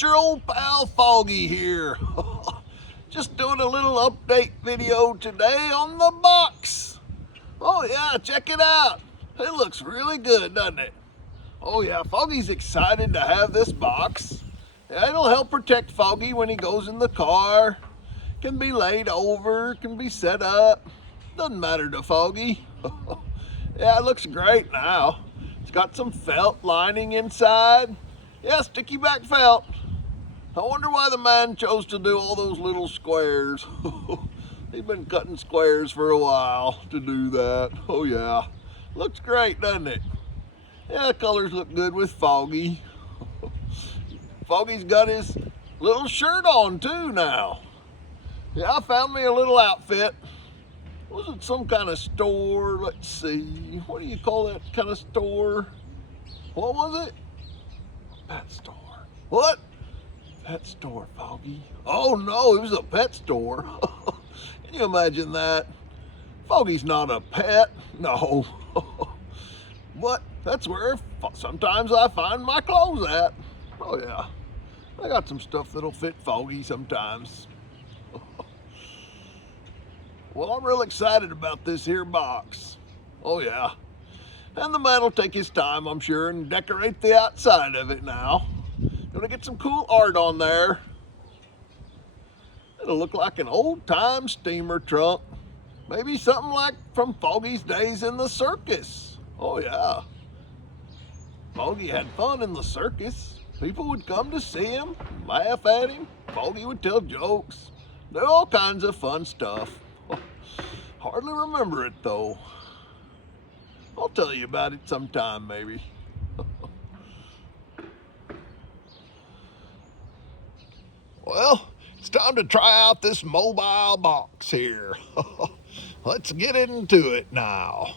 It's your old pal Foggy here. Just doing a little update video today on the box. Oh yeah, check it out. It looks really good, doesn't it? Oh yeah, Foggy's excited to have this box. Yeah, it'll help protect Foggy when he goes in the car. Can be laid over, can be set up. Doesn't matter to Foggy. Yeah, it looks great now. It's got some felt lining inside. Yeah, sticky back felt. I wonder why the man chose to do all those little squares. He's been cutting squares for a while to do that. Oh yeah, looks great, doesn't it? Yeah, the colors look good with Foggy. Foggy's got his little shirt on too now. Yeah, I found me a little outfit. Was it some kind of store? Let's see. What do you call that kind of store? What was it? Pet store. What? Pet store, Foggy. Oh no, it was a pet store. Can you imagine that? Foggy's not a pet. No. What? That's where sometimes I find my clothes at. Oh yeah. I got some stuff that'll fit Foggy sometimes. Well, I'm real excited about this here box. Oh yeah. And the man will take his time, I'm sure, and decorate the outside of it now. Gonna get some cool art on there. It'll look like an old-time steamer trunk. Maybe something like from Foggy's days in the circus. Oh yeah. Foggy had fun in the circus. People would come to see him, laugh at him. Foggy would tell jokes. Do all kinds of fun stuff. Hardly remember it though. I'll tell you about it sometime maybe. Well, it's time to try out this mobile box here. Let's get into it now.